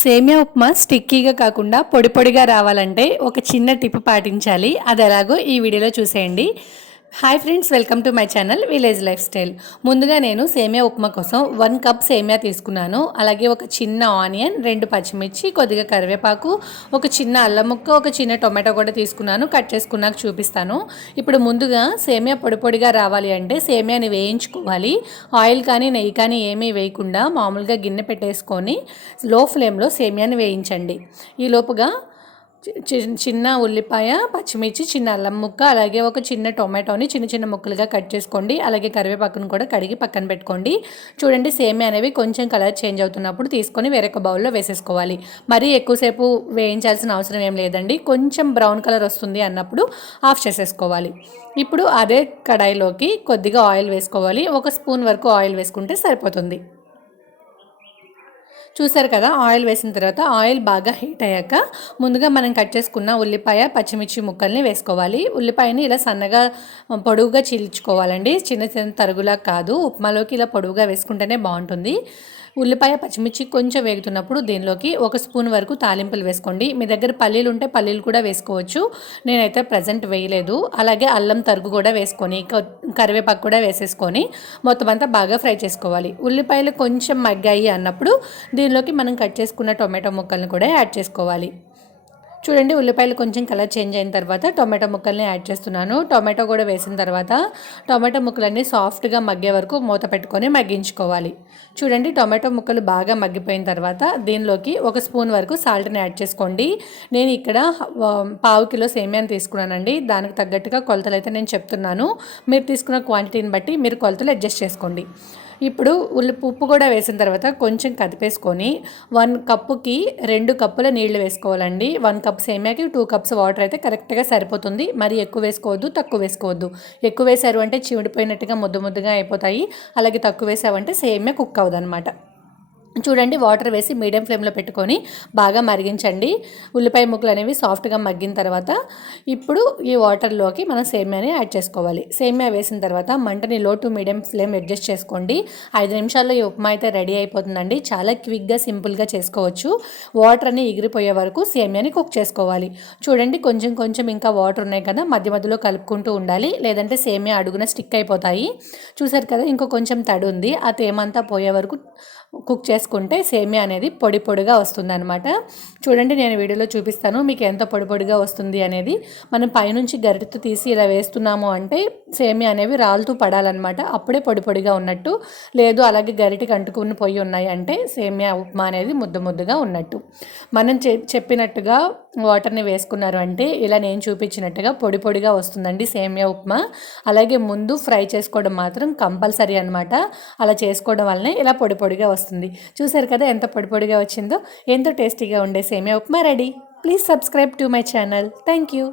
సేమియా ఉప్మా స్టిక్కీగా కాకుండా పొడి పొడిగా రావాలంటే ఒక చిన్న టిప్ పాటించాలి. అది ఎలాగో ఈ వీడియోలో చూసేయండి. Hi friends, welcome to my channel village life style. ముందుగా నేను సేమియా ఉప్మా కోసం 1 కప్ సేమియా తీసుకున్నాను. అలాగే ఒక చిన్న ఆనియన్, 2 పచ్చిమిర్చి, కొద్దిగా కరివేపాకు, ఒక చిన్న అల్లం ముక్క, ఒక చిన్న టొమాటో కూడా తీసుకున్నాను. కట్ చేసుకున్నాక చూపిస్తాను. ఇప్పుడు ముందుగా సేమియా పొడి పొడిగా రావాలి అంటే సేమియాని వేయించుకోవాలి. ఆయిల్ కానీ నెయ్యి కానీ ఏమీ వేయకుండా మామూలుగా గిన్నె పెట్టేసుకొని లో ఫ్లేమ్లో సేమియాని వేయించండి. ఈ లోపుగా చిన్న ఉల్లిపాయ, పచ్చిమిర్చి, చిన్న అల్లం ముక్క, అలాగే ఒక చిన్న టొమాటోని చిన్న చిన్న ముక్కలుగా కట్ చేసుకోండి. అలాగే కరివేపాకును కూడా కడిగి పక్కన పెట్టుకోండి. చూడండి, సేమియా అనేవి కొంచెం కలర్ చేంజ్ అవుతున్నప్పుడు తీసుకొని వేరొక బౌల్లో వేసేసుకోవాలి. మరీ ఎక్కువసేపు వేయించాల్సిన అవసరం ఏం లేదండి. కొంచెం బ్రౌన్ కలర్ వస్తుంది అన్నప్పుడు ఆఫ్ చేసేసుకోవాలి. ఇప్పుడు అదే కడాయిలోకి కొద్దిగా ఆయిల్ వేసుకోవాలి. 1 స్పూన్ వరకు ఆయిల్ వేసుకుంటే సరిపోతుంది. చూసారు కదా, ఆయిల్ వేసిన తర్వాత ఆయిల్ బాగా హీట్ అయ్యాక ముందుగా మనం కట్ చేసుకున్న ఉల్లిపాయ, పచ్చిమిర్చి ముక్కల్ని వేసుకోవాలి. ఉల్లిపాయని ఇలా సన్నగా పొడవుగా చీల్చుకోవాలండి, చిన్న చిన్న తరుగులా కాదు. ఉప్మాలోకి ఇలా పొడవుగా వేసుకుంటేనే బాగుంటుంది. ఉల్లిపాయ, పచ్చిమిర్చి కొంచెం వేగుతున్నప్పుడు దీనిలోకి 1 స్పూన్ వరకు తాలింపులు వేసుకోండి. మీ దగ్గర పల్లీలు ఉంటే పల్లీలు కూడా వేసుకోవచ్చు. నేనైతే ప్రజెంట్ వేయలేదు. అలాగే అల్లం తరుగు కూడా వేసుకొని కరివేపాకు కూడా వేసేసుకొని మొత్తం అంతా బాగా ఫ్రై చేసుకోవాలి. ఉల్లిపాయలు కొంచెం మగ్గాయి అన్నప్పుడు దీనిలోకి మనం కట్ చేసుకున్న టొమాటో ముక్కల్ని కూడా యాడ్ చేసుకోవాలి. చూడండి, ఉల్లిపాయలు కొంచెం కలర్ చేంజ్ అయిన తర్వాత టొమాటో ముక్కల్ని యాడ్ చేస్తున్నాను. టొమాటో కూడా వేసిన తర్వాత టొమాటో ముక్కలన్నీ సాఫ్ట్గా మగ్గే వరకు మూత పెట్టుకొని మగ్గించుకోవాలి. చూడండి, టొమాటో ముక్కలు బాగా మగ్గిపోయిన తర్వాత దీనిలోకి 1 స్పూన్ వరకు సాల్ట్ని యాడ్ చేసుకోండి. నేను ఇక్కడ 1/2 కిలో సేమియాని తీసుకున్నానండి. దానికి తగ్గట్టుగా కొలతలు అయితే నేను చెప్తున్నాను. మీరు తీసుకున్న క్వాంటిటీని బట్టి మీరు కొలతలు అడ్జస్ట్ చేసుకోండి. ఇప్పుడు ఉప్పు కూడా వేసిన తర్వాత కొంచెం కదిపేసుకొని 1 కప్పుకి 2 కప్పుల నీళ్లు వేసుకోవాలండి. 1 కప్ సేమియాకి 2 కప్స్ వాటర్ అయితే కరెక్ట్గా సరిపోతుంది. మరి ఎక్కువ వేసుకోవద్దు, తక్కువ వేసుకోవద్దు. ఎక్కువ వేసారు అంటే చివిడిపోయినట్టుగా ముద్దగా అయిపోతాయి. అలాగే తక్కువ వేసామంటే సేమియా కుక్ అవ్వదు అనమాట. చూడండి, వాటర్ వేసి మీడియం ఫ్లేమ్లో పెట్టుకొని బాగా మరిగించండి. ఉల్లిపాయ ముక్కలు అనేవి సాఫ్ట్గా మగ్గిన తర్వాత ఇప్పుడు ఈ వాటర్లోకి మనం సేమియాని యాడ్ చేసుకోవాలి. సేమియా వేసిన తర్వాత మంటని లో టు మీడియం ఫ్లేమ్ అడ్జస్ట్ చేసుకోండి. 5 నిమిషాల్లో ఈ ఉప్మా అయితే రెడీ అయిపోతుందండి. చాలా క్విక్గా, సింపుల్గా చేసుకోవచ్చు. వాటర్ అన్ని ఎగిరిపోయే వరకు సేమియాని కుక్ చేసుకోవాలి. చూడండి, కొంచెం కొంచెం ఇంకా వాటర్ ఉన్నాయి కదా, మధ్య మధ్యలో కలుపుకుంటూ ఉండాలి, లేదంటే సేమియా అడుగున స్టిక్ అయిపోతాయి. చూసారు కదా, ఇంకో కొంచెం తడి ఉంది. ఆ తేమంతా పోయే వరకు కుక్ చేసుకుంటే సేమియా అనేది పొడి పొడిగా వస్తుంది అనమాట. చూడండి, నేను వీడియోలో చూపిస్తాను మీకు ఎంత పొడి పొడిగా వస్తుంది అనేది. మనం పైనుంచి గరిటెతో తీసి ఇలా వేస్తున్నాము అంటే సేమియా అనేవి రాలుతూ పడాలన్నమాట. అప్పుడే పొడి పొడిగా ఉన్నట్టు. లేదు అలాగే గరిటెకి అంటుకుని పోయి ఉన్నాయి అంటే సేమియా ఉప్మా అనేది ముద్దగా ఉన్నట్టు. మనం చెప్పినట్టుగా వాటర్ని వేసుకున్నారు అంటే ఇలా నేను చూపించినట్టుగా పొడి పొడిగా వస్తుందండి సేమియా ఉప్మా. అలాగే ముందు ఫ్రై చేసుకోవడం మాత్రం కంపల్సరీ అనమాట. అలా చేసుకోవడం వల్లనే ఇలా పొడి పొడిగా వస్తుంది. చూసారు కదా ఎంత పొడి పొడిగా వచ్చిందో. ఎంతో టేస్టీగా ఉండే సేమియా upma ready. Please subscribe to my channel. Thank you.